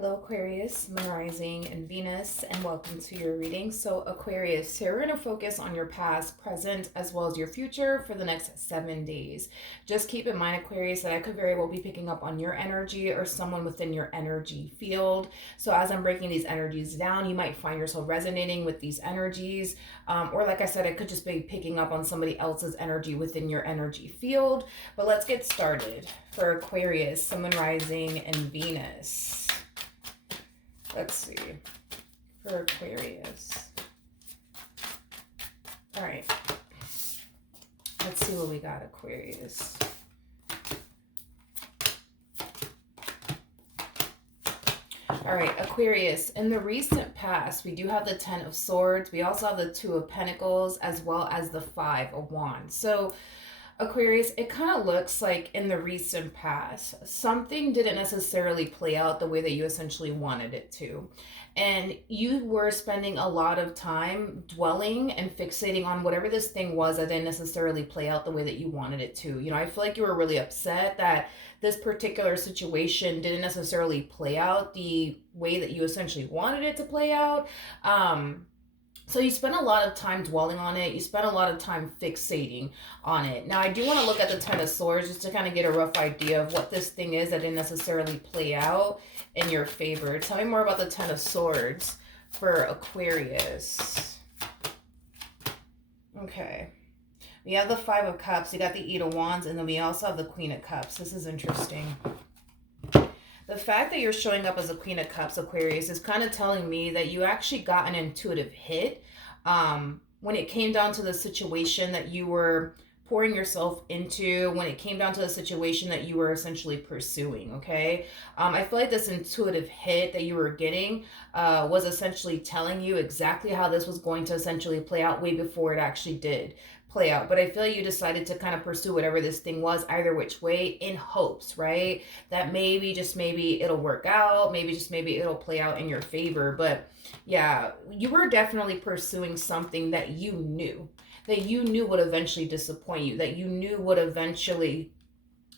Hello Aquarius, Moon Rising and Venus, and welcome to your reading. So Aquarius, here we're going to focus on your past, present, as well as your future for the next 7 days. Just keep in mind, Aquarius, that I could very well be picking up on your energy or someone within your energy field. So as I'm breaking these energies down, you might find yourself resonating with these energies. Or like I said, I could just be picking up on somebody else's energy within your energy field. But let's get started. For Aquarius, Sun, Moon, Rising, and Venus. Let's see, for Aquarius. All right, let's see what we got, Aquarius. All right, Aquarius, in the recent past, we do have the 10 of Swords. We also have the 2 of Pentacles, as well as the 5 of Wands. So Aquarius, it kind of looks like in the recent past, something didn't necessarily play out the way that you essentially wanted it to. And you were spending a lot of time dwelling and fixating on whatever this thing was that didn't necessarily play out the way that you wanted it to. You know, I feel like you were really upset that this particular situation didn't necessarily play out the way that you essentially wanted it to play out. So you spend a lot of time dwelling on it. You spend a lot of time fixating on it. Now, I do want to look at the 10 of Swords just to kind of get a rough idea of what this thing is that didn't necessarily play out in your favor. Tell me more about the 10 of Swords for Aquarius. Okay. We have the 5 of Cups. You got the 8 of Wands. And then we also have the Queen of Cups. This is interesting. The fact that you're showing up as a Queen of Cups, Aquarius, is kind of telling me that you actually got an intuitive hit when it came down to the situation that you were pouring yourself into, when it came down to the situation that you were essentially pursuing, okay? I feel like this intuitive hit that you were getting was essentially telling you exactly how this was going to essentially play out way before it actually did play out. But I feel like you decided to kind of pursue whatever this thing was, either which way, in hopes, right? That maybe, just maybe, it'll work out. Maybe, just maybe, it'll play out in your favor. But yeah, you were definitely pursuing something that you knew would eventually disappoint you, that you knew would eventually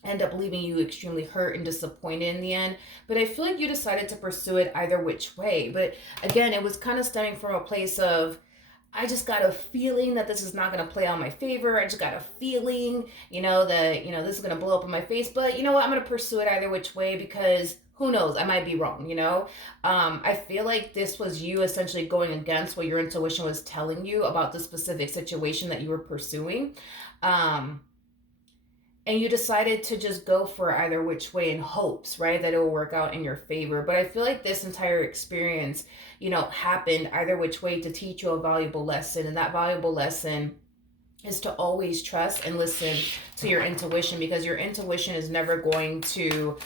end up leaving you extremely hurt and disappointed in the end. But I feel like you decided to pursue it either which way. But again, it was kind of stemming from a place of, I just got a feeling that this is not going to play out in my favor. I just got a feeling, that, this is going to blow up in my face. But you know what? I'm going to pursue it either which way because who knows? I might be wrong, I feel like this was you essentially going against what your intuition was telling you about the specific situation that you were pursuing. And you decided to just go for either which way in hopes, right, that it will work out in your favor. But I feel like this entire experience, happened either which way to teach you a valuable lesson. And that valuable lesson is to always trust and listen to your intuition, because your intuition is never going to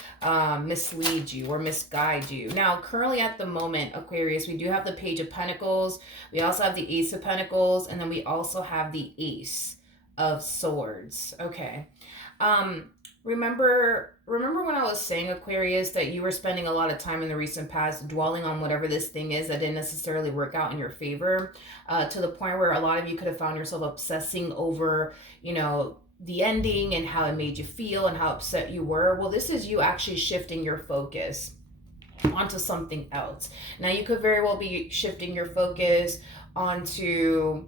mislead you or misguide you. Now, currently at the moment, Aquarius, we do have the Page of Pentacles. We also have the Ace of Pentacles. And then we also have the Ace of Swords. Okay. Remember when I was saying, Aquarius, that you were spending a lot of time in the recent past dwelling on whatever this thing is that didn't necessarily work out in your favor, to the point where a lot of you could have found yourself obsessing over, the ending and how it made you feel and how upset you were. Well, this is you actually shifting your focus onto something else. Now, you could very well be shifting your focus onto,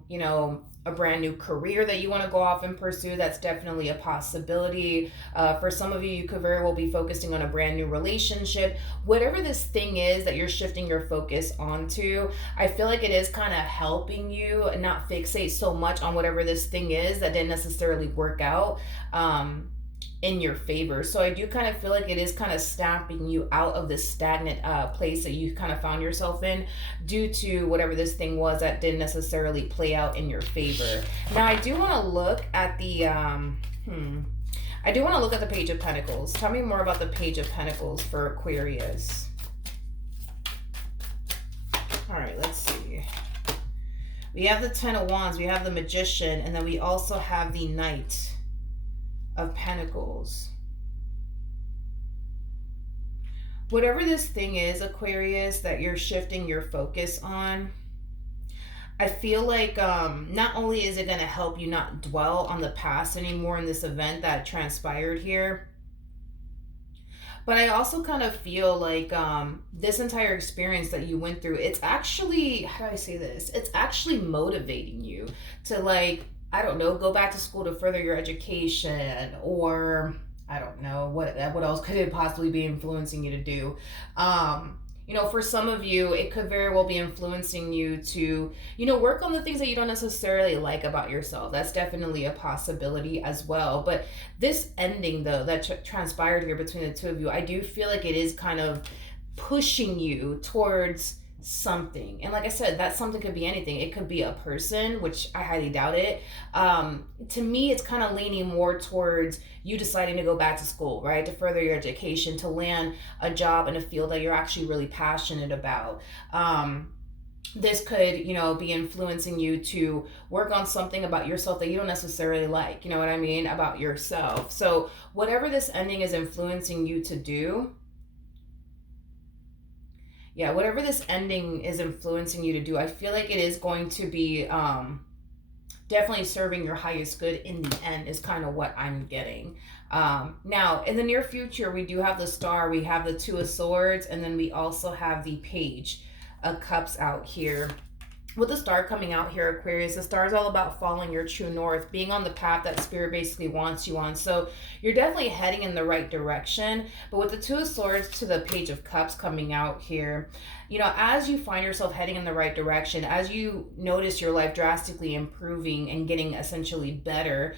a brand new career that you want to go off and pursue. That's definitely a possibility. For some of you, you could very well be focusing on a brand new relationship. Whatever this thing is that you're shifting your focus onto, I feel like it is kind of helping you not fixate so much on whatever this thing is that didn't necessarily work out in your favor. So I do kind of feel like it is kind of snapping you out of this stagnant place that you kind of found yourself in due to whatever this thing was that didn't necessarily play out in your favor. Now, I do want to look at the I do want to look at the Page of Pentacles. Tell me more about the Page of Pentacles for Aquarius. All right, let's see. We have the 10 of Wands, we have the Magician, and then we also have the Knight of Pentacles. Whatever this thing is, Aquarius, that you're shifting your focus on, I feel like not only is it going to help you not dwell on the past anymore in this event that transpired here, But I also kind of feel like this entire experience that you went through, it's actually, how do I say this? It's actually motivating you to, like, I don't know, go back to school to further your education, or I don't know what else could it possibly be influencing you to do. For some of you, it could very well be influencing you to, work on the things that you don't necessarily like about yourself. That's definitely a possibility as well. But this ending, though, that transpired here between the two of you, I do feel like it is kind of pushing you towards something. And like I said, that something could be anything. It could be a person, which I highly doubt it. To me, it's kind of leaning more towards you deciding to go back to school, right? To further your education, to land a job in a field that you're actually really passionate about. This could, be influencing you to work on something about yourself that you don't necessarily like, you know what I mean, about yourself. So whatever this ending is influencing you to do, whatever this ending is influencing you to do, I feel like it is going to be definitely serving your highest good in the end, is kind of what I'm getting. Now, in the near future, we do have the Star, we have the Two of Swords, and then we also have the Page of Cups out here. With the Star coming out here, Aquarius, the Star is all about following your true north, being on the path that Spirit basically wants you on. So you're definitely heading in the right direction. But with the Two of Swords to the Page of Cups coming out here, as you find yourself heading in the right direction, as you notice your life drastically improving and getting essentially better,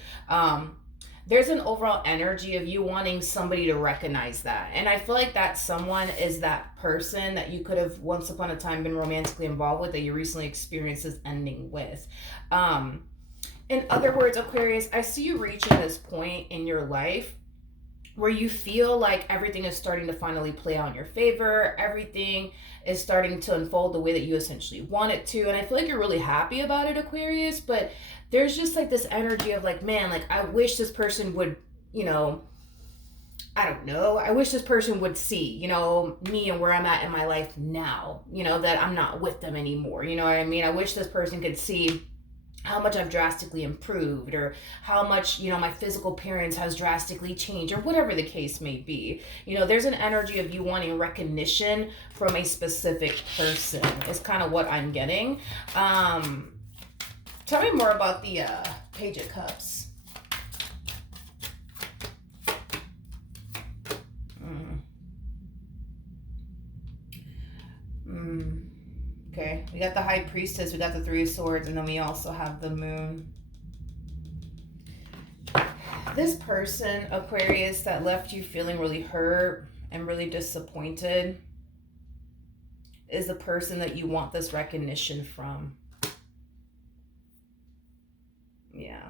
there's an overall energy of you wanting somebody to recognize that. And I feel like that someone is that person that you could have once upon a time been romantically involved with, that you recently experienced this ending with. In other words, Aquarius, I see you reaching this point in your life where you feel like everything is starting to finally play out in your favor. Everything is starting to unfold the way that you essentially want it to. And I feel like you're really happy about it, Aquarius, but there's just like this energy of like, man, like I wish this person would, I don't know, I wish this person would see, me and where I'm at in my life now, that I'm not with them anymore. You know what I mean? I wish this person could see how much I've drastically improved, or how much, my physical appearance has drastically changed, or whatever the case may be. There's an energy of you wanting recognition from a specific person, is kind of what I'm getting. Tell me more about the Page of Cups. Okay, we got the High Priestess, we got the Three of Swords, and then we also have the Moon. This person, Aquarius, that left you feeling really hurt and really disappointed, is the person that you want this recognition from. Yeah.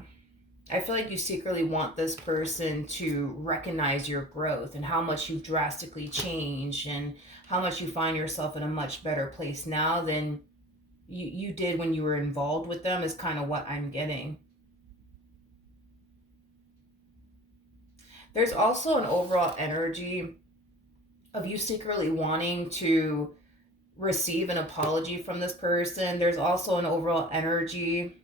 I feel like you secretly want this person to recognize your growth and how much you've drastically changed, and how much you find yourself in a much better place now than you did when you were involved with them, is kind of what I'm getting. There's also an overall energy of you secretly wanting to receive an apology from this person. There's also an overall energy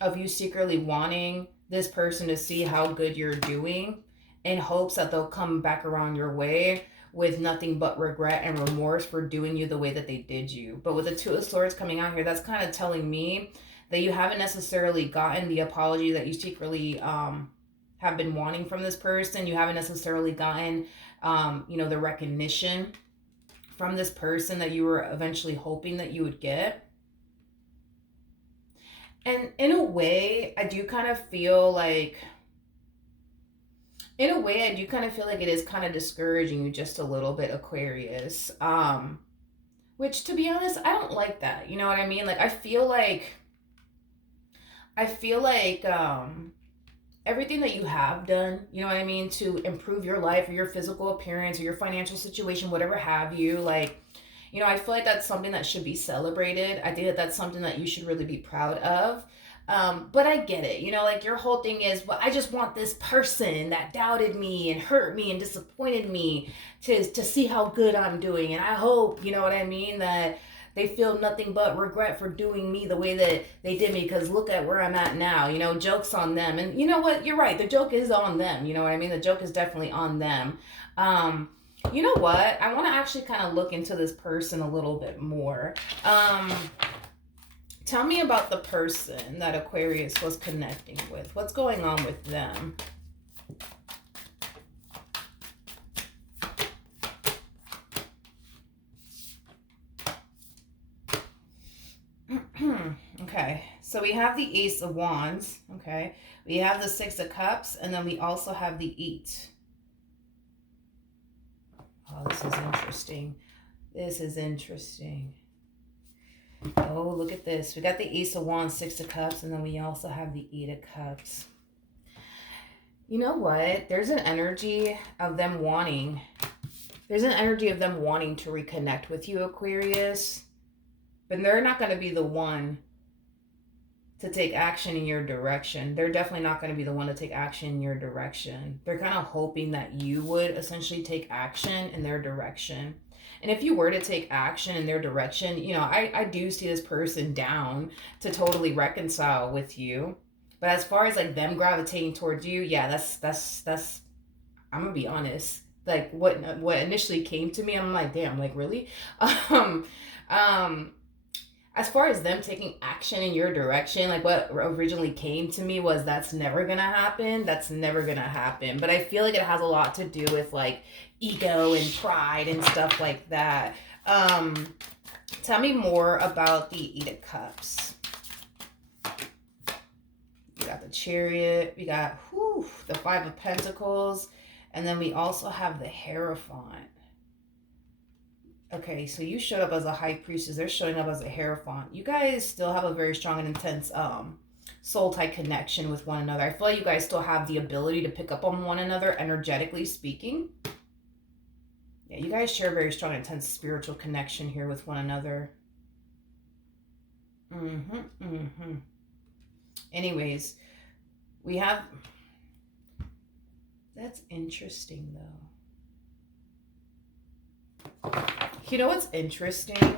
of you secretly wanting this person to see how good you're doing, in hopes that they'll come back around your way with nothing but regret and remorse for doing you the way that they did you. But with the Two of Swords coming out here, that's kind of telling me that you haven't necessarily gotten the apology that you secretly have been wanting from this person. You haven't necessarily gotten the recognition from this person that you were eventually hoping that you would get. And in a way, I do kind of feel like it is kind of discouraging you just a little bit, Aquarius. Which, to be honest, I don't like that. You know what I mean? Like, I feel like everything that you have done, you know what I mean, to improve your life or your physical appearance or your financial situation, whatever have you, like, I feel like that's something that should be celebrated. I think that that's something that you should really be proud of. But I get it, like your whole thing is, well, I just want this person that doubted me and hurt me and disappointed me to see how good I'm doing. And I hope, you know what I mean, that they feel nothing but regret for doing me the way that they did me, because look at where I'm at now, joke's on them. And you know what, you're right, the joke is on them, you know what I mean, the joke is definitely on them. You know what? I want to actually kind of look into this person a little bit more. Tell me about the person that Aquarius was connecting with. What's going on with them? Okay, so we have the Ace of Wands. Okay, we have the Six of Cups, and then we also have the 8. Oh, this is interesting. This is interesting. Oh, look at this. We got the Ace of Wands, Six of Cups, and then we also have the 8 of Cups. You know what? There's an energy of them wanting. There's an energy of them wanting to reconnect with you, Aquarius. But they're not going to be the one to take action in your direction. They're definitely not going to be the one to take action in your direction. They're kind of hoping that you would essentially take action in their direction. And if you were to take action in their direction, you know, I do see this person down to totally reconcile with you. But as far as like them gravitating towards you, yeah, that's I'm gonna be honest. Like what initially came to me, I'm like, damn, like really? Um as far as them taking action in your direction, like what originally came to me was that's never gonna happen. That's never gonna happen. But I feel like it has a lot to do with like ego and pride and stuff like that. Tell me more about the 8 of Cups. We got the Chariot. We got the 5 of Pentacles. And then we also have the Hierophant. Okay, so you showed up as a High Priestess. They're showing up as a Hierophant. You guys still have a very strong and intense soul-type connection with one another. I feel like you guys still have the ability to pick up on one another, energetically speaking. Yeah, you guys share a very strong, intense spiritual connection here with one another. Anyways, we have... That's interesting, though. You know what's interesting?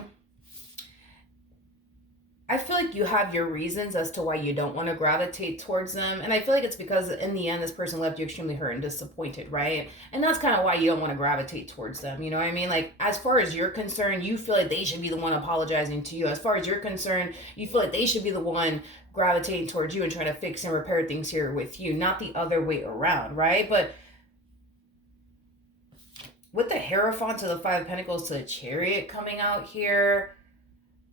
I feel like you have your reasons as to why you don't want to gravitate towards them. And I feel like it's because in the end, this person left you extremely hurt and disappointed, right? And that's kind of why you don't want to gravitate towards them. You know what I mean? Like, as far as you're concerned, you feel like they should be the one apologizing to you. As far as you're concerned, you feel like they should be the one gravitating towards you and trying to fix and repair things here with you, not the other way around, right? But with the Hierophant to the 5 of Pentacles to the Chariot coming out here,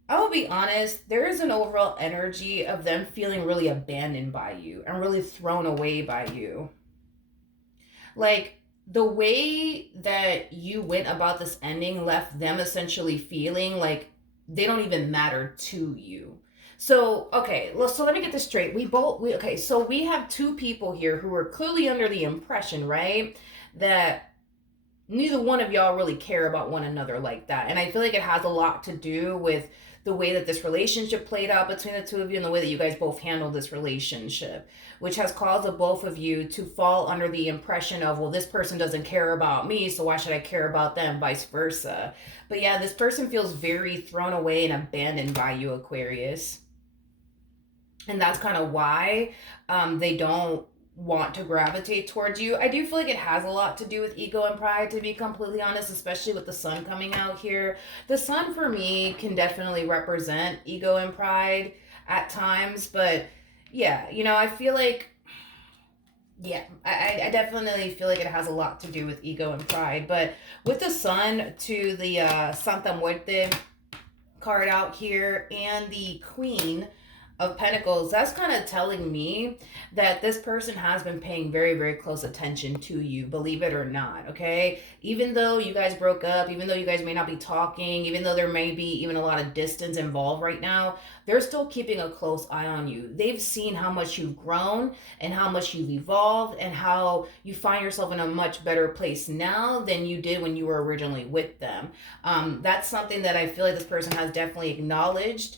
I will be honest, there is an overall energy of them feeling really abandoned by you and really thrown away by you. Like, the way that you went about this ending left them essentially feeling like they don't even matter to you. So, okay, so let me get this straight. So we have 2 people here who are clearly under the impression, right, that neither one of y'all really care about one another like that. And I feel like it has a lot to do with the way that this relationship played out between the 2 of you and the way that you guys both handled this relationship, which has caused the both of you to fall under the impression of, well, this person doesn't care about me, so why should I care about them, vice versa. But yeah, this person feels very thrown away and abandoned by you, Aquarius. And that's kind of why they don't want to gravitate towards you. I do feel like it has a lot to do with ego and pride, to be completely honest, especially with the Sun coming out here. The Sun for me can definitely represent ego and pride at times, but yeah, you know, I feel like, yeah, I definitely feel like it has a lot to do with ego and pride. But with the Sun to the Santa Muerte card out here and the Queen of Pentacles, that's kind of telling me that this person has been paying very, very close attention to you, believe it or not, okay? Even though you guys broke up, even though you guys may not be talking, even though there may be even a lot of distance involved right now, they're still keeping a close eye on you. They've seen how much you've grown and how much you've evolved and how you find yourself in a much better place now than you did when you were originally with them. That's something that I feel like this person has definitely acknowledged.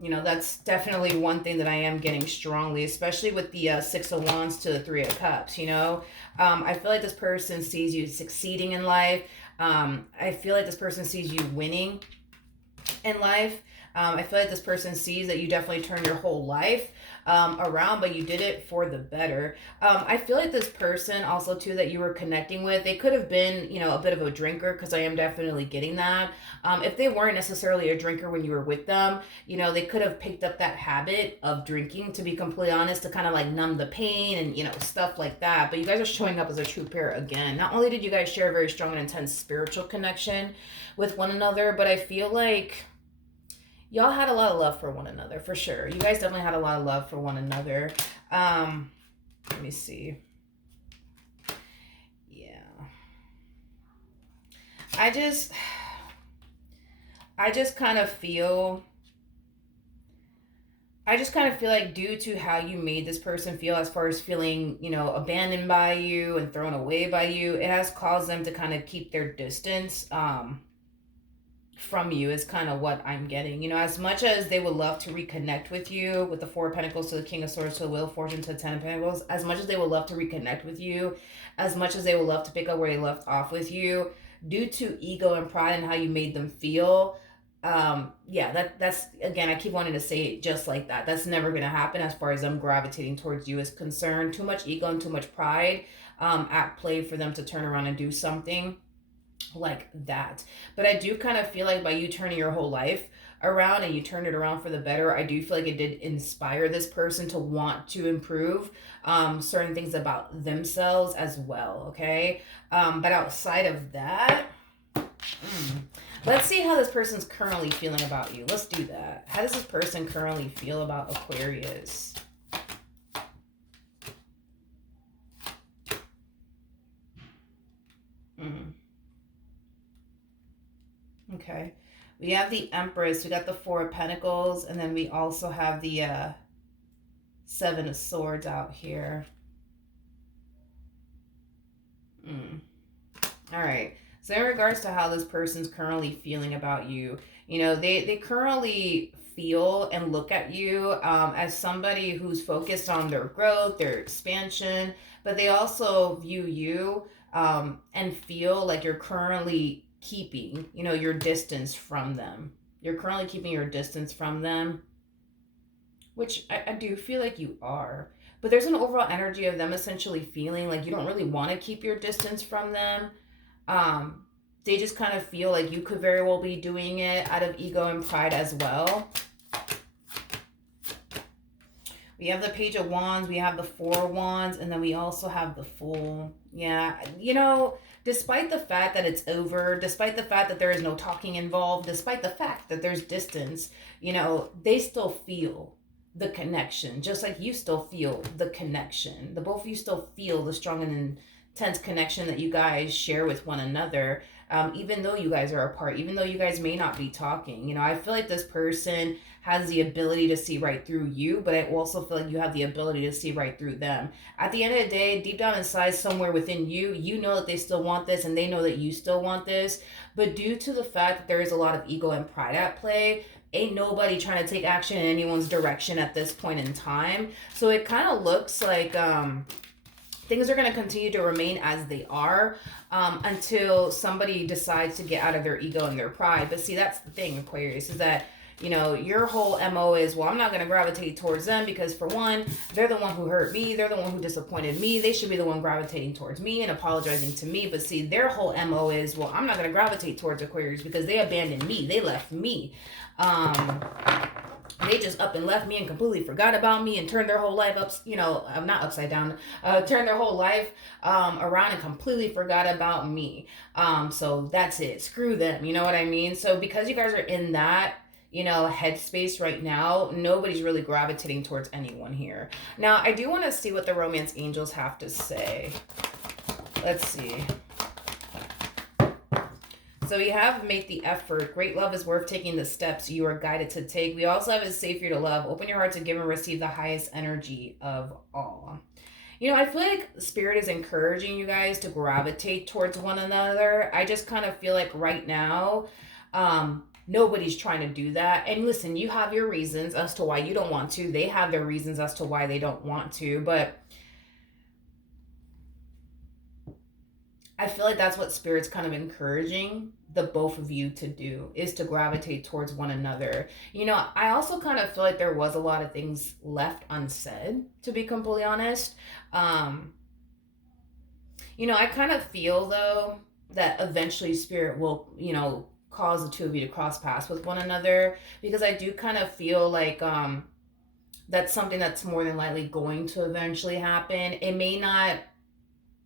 You know, that's definitely one thing that I am getting strongly, especially with the 6 of Wands to the 3 of Cups, you know. I feel like this person sees you succeeding in life. I feel like this person sees you winning. in life. I feel like this person sees that you definitely turned your whole life around, but you did it for the better. I feel like this person also too that you were connecting with, they could have been, you know, a bit of a drinker, because I am definitely getting that. If they weren't necessarily a drinker when you were with them, you know, they could have picked up that habit of drinking, to be completely honest, to kind of like numb the pain and, you know, stuff like that. But you guys are showing up as a true pair again. Not only did you guys share a very strong and intense spiritual connection with one another, but I feel like y'all had a lot of love for one another, for sure. You guys definitely had a lot of love for one another. Let me see. Yeah. I just kind of feel like, due to how you made this person feel, as far as feeling, you know, abandoned by you and thrown away by you, it has caused them to kind of keep their distance from you, is kind of what I'm getting. You know, as much as they would love to reconnect with you, with the Four of Pentacles to the King of Swords to the Wheel of Fortune to the Ten of Pentacles, as much as they would love to reconnect with you, as much as they would love to pick up where they left off with you, due to ego and pride and how you made them feel, yeah, that's again, I keep wanting to say it just like that. That's never going to happen as far as them gravitating towards you is concerned. Too much ego and too much pride at play for them to turn around and do something like that. But I do kind of feel like by you turning your whole life around, and you turned it around for the better, I do feel like it did inspire this person to want to improve certain things about themselves as well. Okay. But outside of that, let's see how this person's currently feeling about you. Let's do that. How does this person currently feel about Aquarius? Okay. We have the Empress. We got the Four of Pentacles. And then we also have the Seven of Swords out here. All right. So in regards to how this person's currently feeling about you, you know, they currently feel and look at you as somebody who's focused on their growth, their expansion, but they also view you and feel like you're currently keeping, you know, your distance from them. You're currently keeping your distance from them, which I do feel like you are. But there's an overall energy of them essentially feeling like you don't really want to keep your distance from them. They just kind of feel like you could very well be doing it out of ego and pride as well. We have the Page of Wands, we have the Four of Wands, and then we also have the Fool. Yeah, you know, despite the fact that it's over, despite the fact that there is no talking involved, despite the fact that there's distance, you know, they still feel the connection, just like you still feel the connection. The both of you still feel the strong and intense connection that you guys share with one another, even though you guys are apart, even though you guys may not be talking. You know, I feel like this person has the ability to see right through you, but I also feel like you have the ability to see right through them. At the end of the day, deep down inside, somewhere within you, you know that they still want this, and they know that you still want this. But due to the fact that there is a lot of ego and pride at play, ain't nobody trying to take action in anyone's direction at this point in time. So it kind of looks like things are going to continue to remain as they are until somebody decides to get out of their ego and their pride. But see, that's the thing, Aquarius, is that, you know, your whole MO is, well, I'm not going to gravitate towards them because, for one, they're the one who hurt me. They're the one who disappointed me. They should be the one gravitating towards me and apologizing to me. But see, their whole MO is, well, I'm not going to gravitate towards Aquarius because they abandoned me. They left me. They just up and left me and completely forgot about me and turned their whole life up, you know, not upside down, turned their whole life around and completely forgot about me. So that's it. Screw them. You know what I mean? So because you guys are in that, you know, headspace right now, nobody's really gravitating towards anyone here. Now, I do want to see what the romance angels have to say. Let's see. So we have make the effort. Great love is worth taking the steps you are guided to take. We also have it's safe for you to love. Open your heart to give and receive the highest energy of all. You know, I feel like Spirit is encouraging you guys to gravitate towards one another. I just kind of feel like right now, nobody's trying to do that. And listen, you have your reasons as to why you don't want to. They have their reasons as to why they don't want to. But I feel like that's what Spirit's kind of encouraging the both of you to do, is to gravitate towards one another. You know, I also kind of feel like there was a lot of things left unsaid, to be completely honest. Um, you know, I kind of feel though that eventually Spirit will, you know, cause the two of you to cross paths with one another, because I do kind of feel like that's something that's more than likely going to eventually happen. It may not,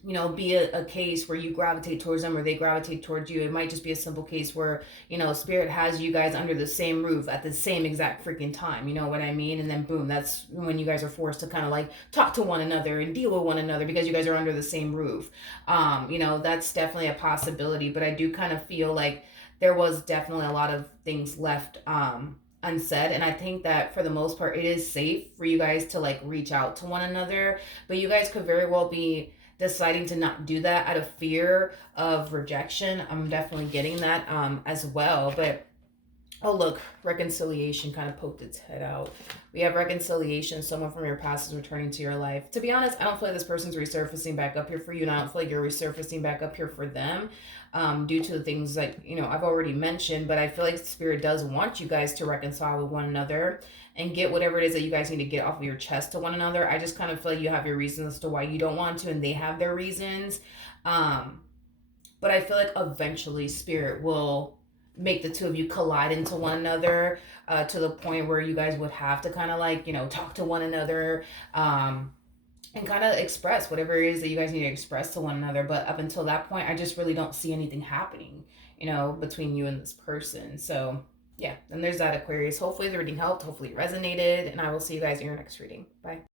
you know, be a case where you gravitate towards them or they gravitate towards you. It might just be a simple case where, you know, Spirit has you guys under the same roof at the same exact freaking time. You know what I mean? And then boom, that's when you guys are forced to kind of like talk to one another and deal with one another because you guys are under the same roof. You know, that's definitely a possibility. But I do kind of feel like there was definitely a lot of things left unsaid, and I think that for the most part it is safe for you guys to like reach out to one another, but you guys could very well be deciding to not do that out of fear of rejection. I'm definitely getting that as well. But oh, look, reconciliation kind of poked its head out. We have reconciliation. Someone from your past is returning to your life. To be honest, I don't feel like this person's resurfacing back up here for you, and I don't feel like you're resurfacing back up here for them, due to the things that, you know, I've already mentioned. But I feel like Spirit does want you guys to reconcile with one another and get whatever it is that you guys need to get off of your chest to one another. I just kind of feel like you have your reasons as to why you don't want to, and they have their reasons. Um, but I feel like eventually Spirit will make the two of you collide into one another, to the point where you guys would have to kind of like, you know, talk to one another, and kind of express whatever it is that you guys need to express to one another. But up until that point, I just really don't see anything happening, you know, between you and this person. So yeah, and there's that, Aquarius. Hopefully the reading helped. Hopefully it resonated, and I will see you guys in your next reading. Bye.